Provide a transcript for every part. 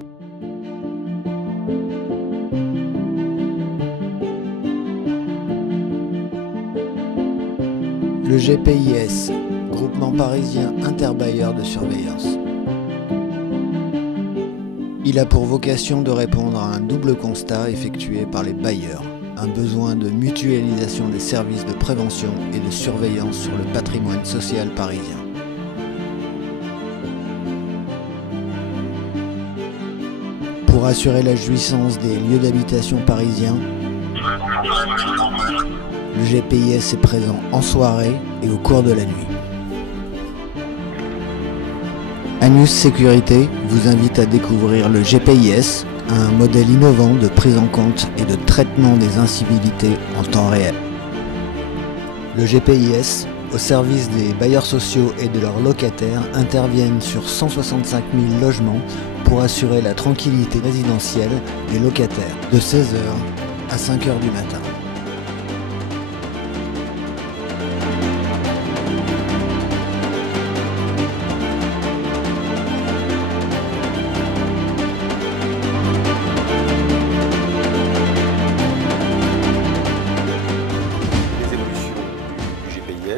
Le GPIS, Groupement parisien interbailleurs de surveillance. Il a pour vocation de répondre à un double constat effectué par les bailleurs, un besoin de mutualisation des services de prévention et de surveillance sur le patrimoine social parisien. Pour assurer la jouissance des lieux d'habitation parisiens, le GPIS est présent en soirée et au cours de la nuit. Agnus Sécurité vous invite à découvrir le GPIS, un modèle innovant de prise en compte et de traitement des incivilités en temps réel. Le GPIS, au service des bailleurs sociaux et de leurs locataires, interviennent sur 165 000 logements pour assurer la tranquillité résidentielle des locataires de 16h à 5h du matin.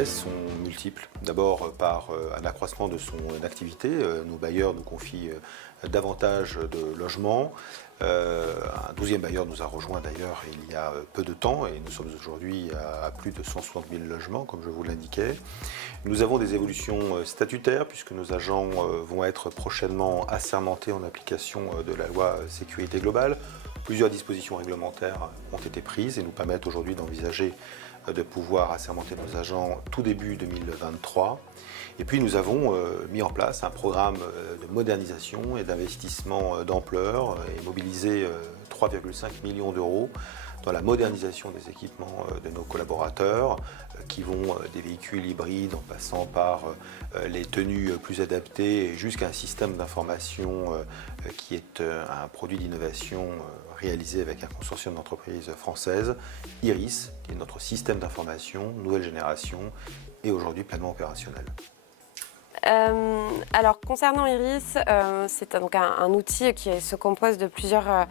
Sont multiples. D'abord par un accroissement de son activité. Nos bailleurs nous confient davantage de logements. Un 12e bailleur nous a rejoint d'ailleurs il y a peu de temps et nous sommes aujourd'hui à plus de 160 000 logements, comme je vous l'indiquais. Nous avons des évolutions statutaires puisque nos agents vont être prochainement assermentés en application de la loi sécurité globale. Plusieurs dispositions réglementaires ont été prises et nous permettent aujourd'hui d'envisager de pouvoir assermenter nos agents tout début 2023. Et puis nous avons mis en place un programme de modernisation et d'investissement d'ampleur et mobilisé 3,5 millions d'euros dans la modernisation des équipements de nos collaborateurs qui vont des véhicules hybrides en passant par les tenues plus adaptées jusqu'à un système d'information qui est un produit d'innovation réalisé avec un consortium d'entreprises françaises, IRIS, qui est notre système d'information, nouvelle génération et aujourd'hui pleinement opérationnel. Alors concernant IRIS, c'est donc un outil qui se compose de plusieurs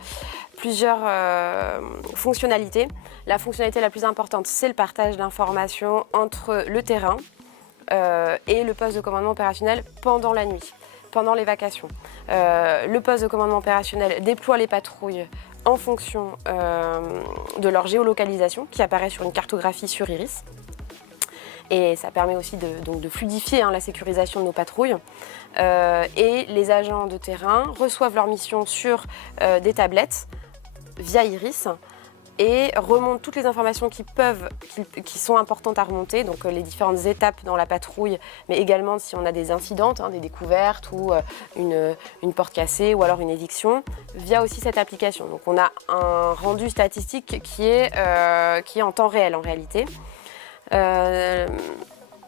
fonctionnalités. La fonctionnalité la plus importante, c'est le partage d'informations entre le terrain et le poste de commandement opérationnel pendant la nuit, pendant les vacations. Le poste de commandement opérationnel déploie les patrouilles en fonction de leur géolocalisation qui apparaît sur une cartographie sur IRIS. Et ça permet aussi de fluidifier la sécurisation de nos patrouilles. Et les agents de terrain reçoivent leur mission sur des tablettes via IRIS et remontent toutes les informations qui sont importantes à remonter, donc les différentes étapes dans la patrouille, mais également si on a des incidents, des découvertes ou une porte cassée ou alors une éviction, via aussi cette application. Donc on a un rendu statistique qui est en temps réel en réalité.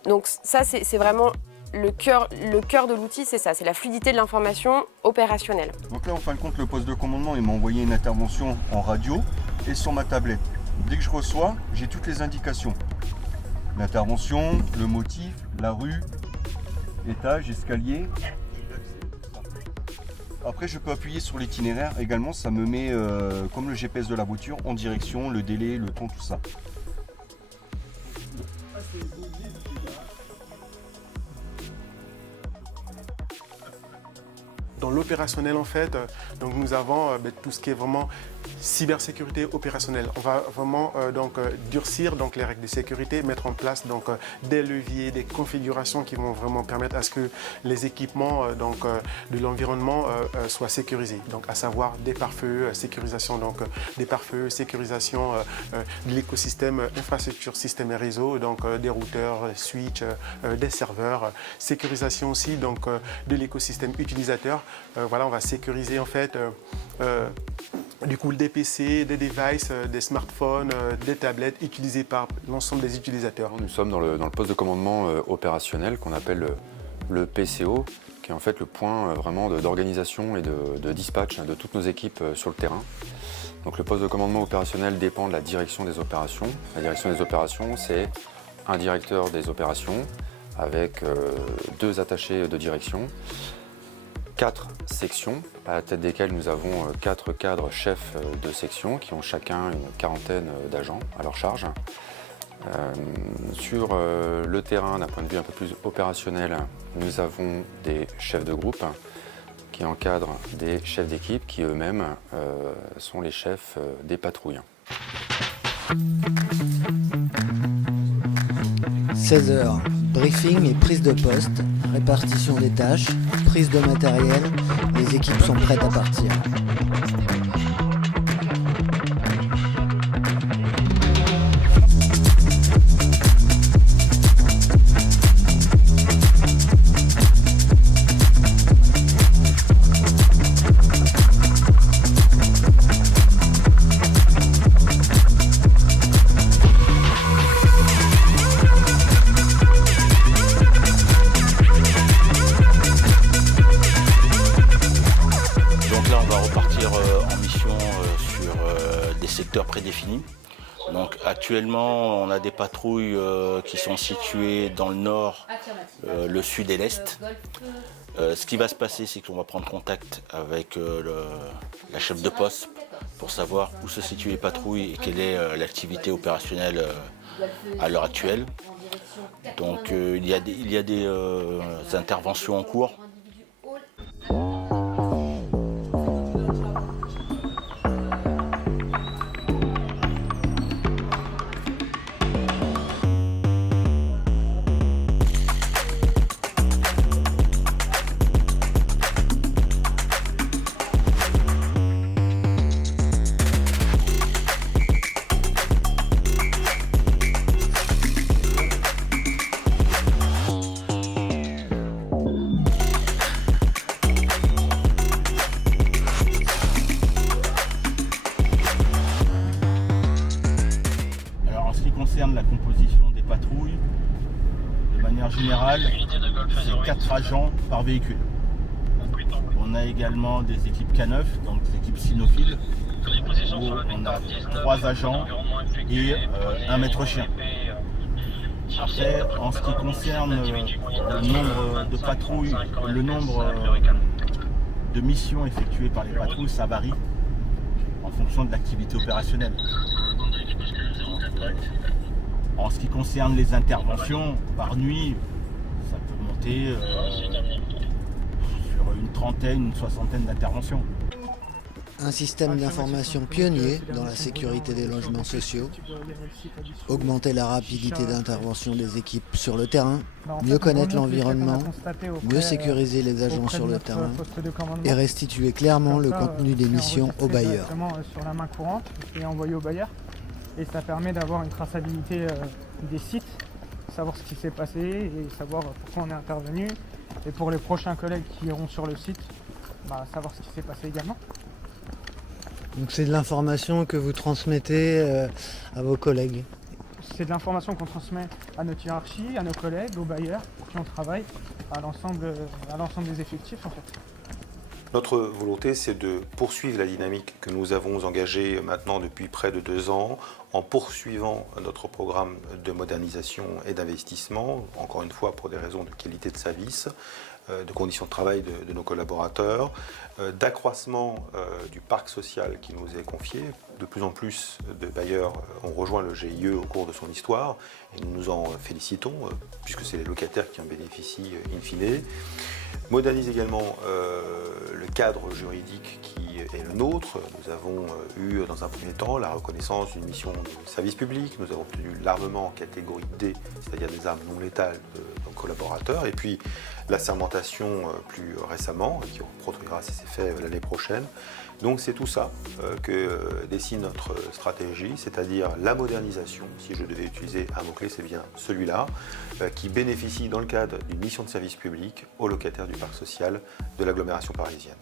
Donc ça c'est vraiment le cœur de l'outil, c'est ça, c'est la fluidité de l'information opérationnelle. Donc là en fin de compte le poste de commandement il m'a envoyé une intervention en radio et sur ma tablette. Dès que je reçois, j'ai toutes les indications. L'intervention, le motif, la rue, étage, escalier. Après je peux appuyer sur l'itinéraire également, ça me met comme le GPS de la voiture en direction, le délai, le temps, tout ça. Dans l'opérationnel en fait, donc nous avons tout ce qui est vraiment cybersécurité opérationnelle. On va vraiment durcir les règles de sécurité, mettre en place des leviers, des configurations qui vont vraiment permettre à ce que les équipements de l'environnement soient sécurisés. Donc à savoir des pare-feux, sécurisation des pare-feux, sécurisation de l'écosystème infrastructure, système et réseau, des routeurs, switch, des serveurs, sécurisation aussi de l'écosystème utilisateur. Voilà, on va sécuriser en fait du coup des PC, des devices, des smartphones, des tablettes utilisées par l'ensemble des utilisateurs. Nous sommes dans le poste de commandement opérationnel qu'on appelle le PCO, qui est en fait le point vraiment d'organisation et de dispatch de toutes nos équipes sur le terrain. Donc le poste de commandement opérationnel dépend de la direction des opérations. La direction des opérations, c'est un directeur des opérations avec 2 attachés de direction, 4 sections, à la tête desquelles nous avons 4 cadres chefs de section qui ont chacun une quarantaine d'agents à leur charge. Sur le terrain, d'un point de vue un peu plus opérationnel, nous avons des chefs de groupe qui encadrent des chefs d'équipe qui eux-mêmes sont les chefs des patrouilles. 16h, briefing et prise de poste, répartition des tâches, prise de matériel, les équipes sont prêtes à partir. Secteurs prédéfinis. Donc actuellement, on a des patrouilles qui sont situées dans le nord, le sud et l'est. Ce qui va se passer, c'est qu'on va prendre contact avec la chef de poste pour savoir où se situent les patrouilles et quelle est l'activité opérationnelle à l'heure actuelle. Donc il y a des interventions en cours. Concerne la composition des patrouilles, de manière générale, c'est 4 agents par véhicule. On a également des équipes K9, donc des équipes cynophiles, où on a 3 agents et un maître chien. Après, en ce qui concerne le nombre de patrouilles, le nombre de missions effectuées par les patrouilles, ça varie en fonction de l'activité opérationnelle. En ce qui concerne les interventions, par nuit, ça peut monter sur une trentaine, une soixantaine d'interventions. Un système d'information pionnier dans la sécurité des logements sociaux, augmenter la rapidité d'intervention des équipes sur le terrain, mieux connaître l'environnement, mieux sécuriser les agents sur le terrain et restituer clairement le contenu des missions aux bailleurs. Sur la main courante et envoyé aux bailleurs. Et ça permet d'avoir une traçabilité des sites, savoir ce qui s'est passé et savoir pourquoi on est intervenu. Et pour les prochains collègues qui iront sur le site, savoir ce qui s'est passé également. Donc c'est de l'information que vous transmettez à vos collègues? C'est de l'information qu'on transmet à notre hiérarchie, à nos collègues, aux bailleurs pour qui on travaille, à l'ensemble des effectifs en fait. Notre volonté, c'est de poursuivre la dynamique que nous avons engagée maintenant depuis près de 2 ans, en poursuivant notre programme de modernisation et d'investissement, encore une fois pour des raisons de qualité de service, de conditions de travail de nos collaborateurs, d'accroissement du parc social qui nous est confié. De plus en plus de bailleurs ont rejoint le GIE au cours de son histoire et nous nous en félicitons puisque c'est les locataires qui en bénéficient in fine. Modernise également le cadre juridique qui est le nôtre. Nous avons eu dans un premier temps la reconnaissance d'une mission de service public. Nous avons obtenu l'armement en catégorie D, c'est-à-dire des armes non létales de nos collaborateurs. Et puis la sermentation plus récemment, qui produira ses effets l'année prochaine. Donc c'est tout ça que dessine notre stratégie, c'est-à-dire la modernisation, si je devais utiliser un mot-clé, c'est bien celui-là, qui bénéficie dans le cadre d'une mission de service public aux locataires du parc social de l'agglomération parisienne.